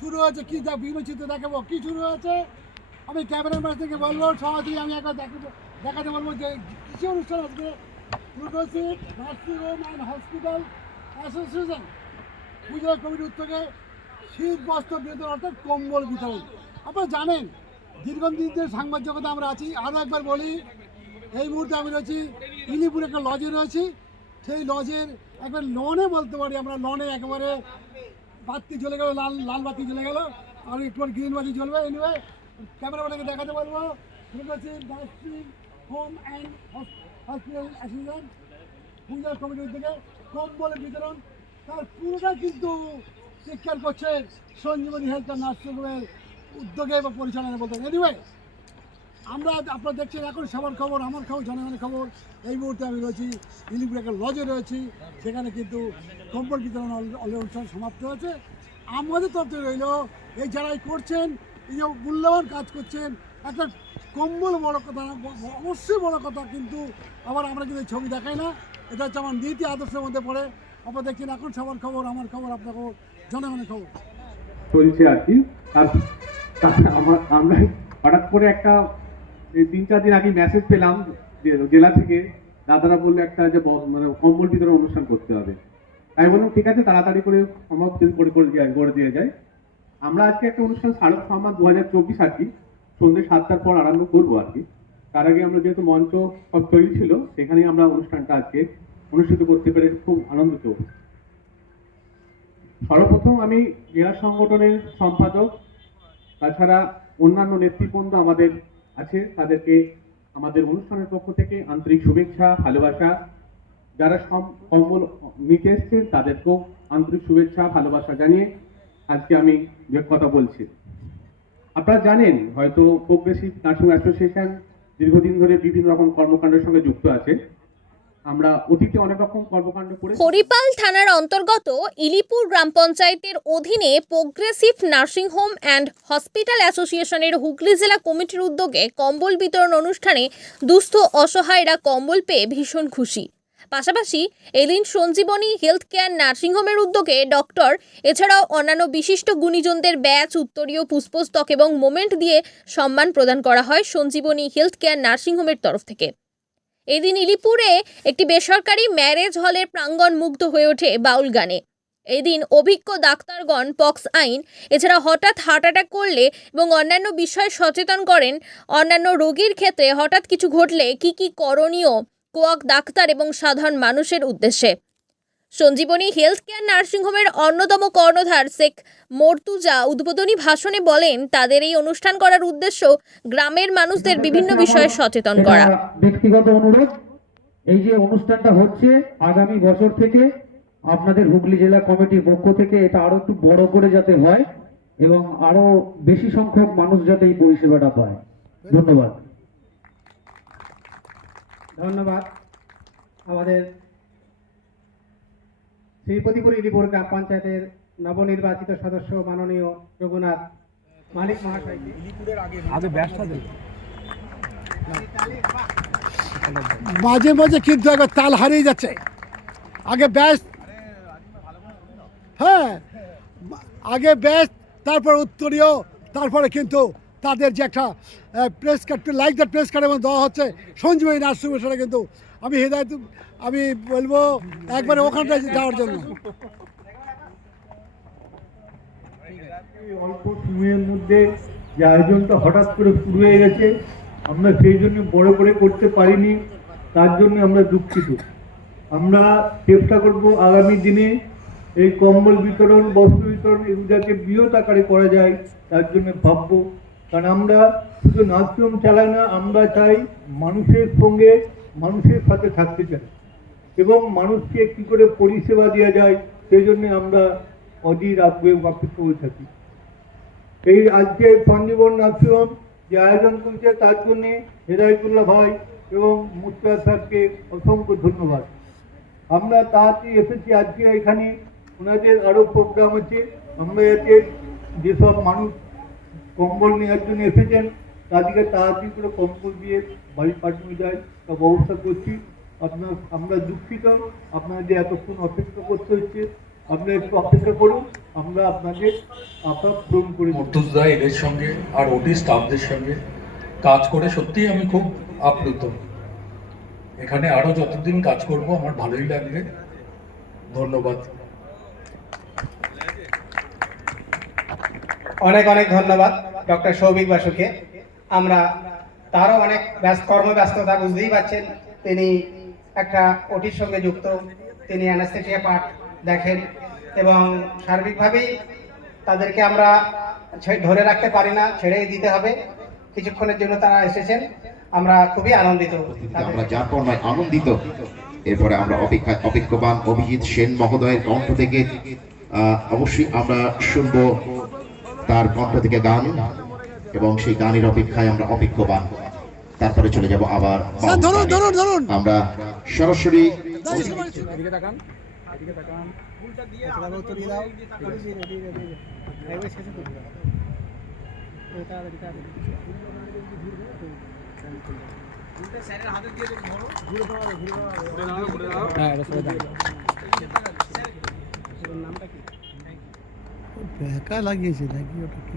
শুরু হয়েছে, কি যা চিত্র দেখাবো, কি শুরু হয়েছে? আমি ক্যামেরাম্যান থেকে বলব সমাজে আমি একবার দেখাবো, দেখাতে বলব যে কৃষি অনুষ্ঠান আজকে? Nursing home and hospital association. পুজো কমিটির উদ্যোগে শীত বস্ত্র বিতরণ, অর্থাৎ কম্বল বিতরণ। আপনারা জানেন, দীর্ঘদিন ধরে সাংবাদিকতা আমরা আছি, আরও একবার বলি, এই মুহূর্তে আমি রয়েছি ইলিপুর একটা লজে রয়েছি। সেই লজের একবার লনে বলতে পারি আমরা, লনে একেবারে বাতি জ্বলে গেল, লাল লাল বাতি জ্বলে গেল। আর একটু গ্রিন বাতি জ্বলবে। এনিওয়ে ক্যামেরাম্যানকে দেখাতে পারব progressive nursing home and hospital association পূজার কমিটির থেকে কম্বল বিতরণ। তার পুরোটা কিন্তু টেক করছে সঞ্জীবনী হেলথ নার্সিং উদ্যোগে বা পরিচালনা বলতে এনিওয়ে আমরা আপনারা দেখছেন এখন সবার খবর, আমার খবর, জনগণের খবর। এই মুহূর্তে আমি রয়েছি একটা লজে রয়েছি। সেখানে কিন্তু কম্বল বিতরণ অনুষ্ঠান সমাপ্ত হয়েছে। আমাদের তরফ রইল, এই যারাই করছেন, এই যে মূল্যবান কাজ করছেন, একটা কম্বল বড় কথা অবশ্যই বড় কথা, কিন্তু আবার আমরা কিন্তু ছবি দেখাই না। এটা হচ্ছে আমার নীতি আদর্শের মধ্যে পড়ে। আপনারা দেখছেন এখন সবার খবর, আমার খবর আপনার খবর, জনগণের খবর। চলছে আর কি। আমরা হঠাৎ করে একটা এই তিন, চার দিন আগে মেসেজ পেলাম জেলা থেকে দাদারা বলল একটা যে মানে কম্বল বিতরণ অনুষ্ঠান করতে হবে। তাই বললাম, ঠিক আছে, তাড়াতাড়ি করে সমাপ্তি করে করে দিয়ে করে দিয়ে যায়। আমরা আজকে একটা অনুষ্ঠান শারদ সম্মান দু হাজার চব্বিশ আর কি, সন্ধ্যে সাতটার পর আরম্ভ করব আর কি। তার আগে আমরা যেহেতু মঞ্চ সব তৈরি ছিল, সেখানেই আমরা অনুষ্ঠানটা আজকে অনুষ্ঠিত করতে পেরে খুব আনন্দিত। সর্বপ্রথম আমি জেলা সংগঠনের সম্পাদক, তাছাড়া অন্যান্য নেতৃবৃন্দ আমাদের আছে, তাদেরকে আমাদের অনুষ্ঠানের পক্ষ থেকে আন্তরিক শুভেচ্ছা, ভালোবাসা। যারা সম্বল নিতে এসছেন, তাদেরকেও আন্তরিক শুভেচ্ছা, ভালোবাসা জানিয়ে আজকে আমি কথা বলছি। আপনারা জানেন, হয়তো প্রোগ্রেসিভ নার্সিং অ্যাসোসিয়েশন দীর্ঘদিন ধরে বিভিন্ন রকম কর্মকাণ্ডের সঙ্গে যুক্ত আছে। হরিপাল থানার অন্তর্গত ইলিপুর গ্রাম পঞ্চায়েতের অধীনে progressive nursing home and hospital অ্যাসোসিয়েশনের হুগলি জেলা কমিটির উদ্যোগে কম্বল বিতরণ অনুষ্ঠানে দুস্থ অসহায়রা কম্বল পেয়ে ভীষণ খুশি। পাশাপাশি এদিন সঞ্জীবনী হেলথ কেয়ার নার্সিংহোমের উদ্যোগে ডক্টর, এছাড়াও অন্যান্য বিশিষ্ট গুণীজনদের ব্যাচ, উত্তরীয় পুষ্পস্তক এবং মোমেন্ট দিয়ে সম্মান প্রদান করা হয় সঞ্জীবনী হেলথ কেয়ার নার্সিংহোমের তরফ থেকে। এদিন ইলিপুরে একটি বেসরকারি ম্যারেজ হলের প্রাঙ্গণ মুগ্ধ হয়ে ওঠে বাউল গানে। এদিন অভিজ্ঞ ডাক্তারগণ, পক্স আইন, এছাড়া হঠাৎ হার্ট অ্যাটাক করলে এবং অন্যান্য বিষয়ে সচেতন করেন, অন্যান্য রোগীর ক্ষেত্রে হঠাৎ কিছু ঘটলে কি কি করণীয়, কোয়াক ডাক্তার এবং সাধারণ মানুষের উদ্দেশ্যে। সঞ্জীবনী হেলথ কেয়ার নার্সিংহোমের অন্যতম কর্ণধার শেখ মর্তুজা উদ্বোধনী ভাষণে বলেন তাদের এই অনুষ্ঠান করার উদ্দেশ্য গ্রামের মানুষদের বিভিন্ন বিষয়ে সচেতন করা। ব্যক্তিগত অনুরোধ এই যে অনুষ্ঠানটা হচ্ছে আগামী বছর থেকে আপনাদের হুগলি জেলা কমিটির পক্ষ থেকে এটা আরও একটু বড় করে যাতে হয় এবং আরও বেশি সংখ্যক মানুষ যাতে এই পরিষেবাটা পায়। ধন্যবাদ। ধন্যবাদ। আমাদের শ্রীপতিপুর ইলিপুর গ্রাম পঞ্চায়েতের নবনির্বাচিত সদস্য মাননীয় রঘুনাথ মালিক মহাশয়কে। মাঝে মাঝে কিন্তু একবার তাল হারিয়ে যাচ্ছে। আগে ব্যাস হ্যাঁ। আগে ব্যাস তারপর উত্তরীয় তারপরে কিন্তু তাদের যে একটা press card like the press card এবং দেওয়া হচ্ছে। সঞ্জীবনী নার্সিং সেটা কিন্তু আমি হৃদয় আমি বলব একবারে ওখানটায় যাওয়ার জন্য। অল্প সময়ের মধ্যে যে আয়োজনটা হঠাৎ করে শুরু হয়ে গেছে, আমরা সেই জন্য বড় করে করতে পারিনি, তার জন্য আমরা দুঃখিত। আমরা চেষ্টা করব আগামী দিনে এই কম্বল বিতরণ, বস্ত্র বিতরণ এগুলোকে বৃহৎ আকারে করা যায়, তার জন্য ভাববো। কারণ আমরা শুধু নার্সিংহোম চালাই না, আমরা চাই মানুষের সঙ্গে মানুষের সাথে থাকতে চাই। এবং মানুষকে কি করে পরিষেবা দেওয়া যায়, সেই জন্য আমরা অধীর আগ্রহে অপেক্ষা করে থাকি। এই আজকে সঞ্জীবন আশ্রম যে আয়োজন করছে, তার জন্য হেদায়তুল্লাহ ভাই এবং মুস্তাদ স্যারকে অসংখ্য ধন্যবাদ। আমরা তাড়াতাড়ি এসেছি আজকে এখানে, ওনাদের আরও প্রোগ্রাম আছে। আমরা এতে যেসব মানুষ কম্বল নেওয়ার জন্য এসেছেন, তাদেরকে তাড়াতাড়ি করে কম্বল দিয়ে বাড়ি পাঠানো যায়। ব্যবস্থা করছি। আপনার আমরা দুঃখিত আপনাদের এতক্ষণ অপেক্ষা করতে হচ্ছে আপনি একটু অপেক্ষা করুন আমরা আপনাকে আপনার পূরণ করে দেবো। মর্তুজদা এদের সঙ্গে আর ওটি স্টাফদের সঙ্গে কাজ করে সত্যিই আমি খুব আপ্লুত। এখানে আরও যতদিন কাজ করব আমার ভালোই লাগবে। ধন্যবাদ। অনেক অনেক ধন্যবাদ ডক্টর সৌভিক বাসুকে। আমরা তারও অনেক ব্যস্ত কর্মব্যস্ততা বুঝতেই পারছেন। তিনি একটা ওটির সঙ্গে যুক্ত। তিনি অ্যানাস্থেটিয়া পাঠ দেখেন এবং সার্বিকভাবেই তাদেরকে আমরা ধরে রাখতে পারি না, ছেড়েই দিতে হবে। কিছুক্ষণের জন্য তারা এসেছেন। আমরা খুবই আনন্দিত। আমরা যার পর্যায়ে আনন্দিত, এরপরে আমরা অপেক্ষা অপেক্ষবান অভিজিৎ সেন মহোদয়ের কণ্ঠ থেকে অবশ্যই আমরা শুনব তার কণ্ঠ থেকে গান। এবং সেই গানের অপেক্ষায় আমরা অপেক্ষমান তারপরে চলে যাব আবার ধরুন। ধরুন ধরুন। আমরা সরাসরি লাগিয়েছে নাকি ওটা কি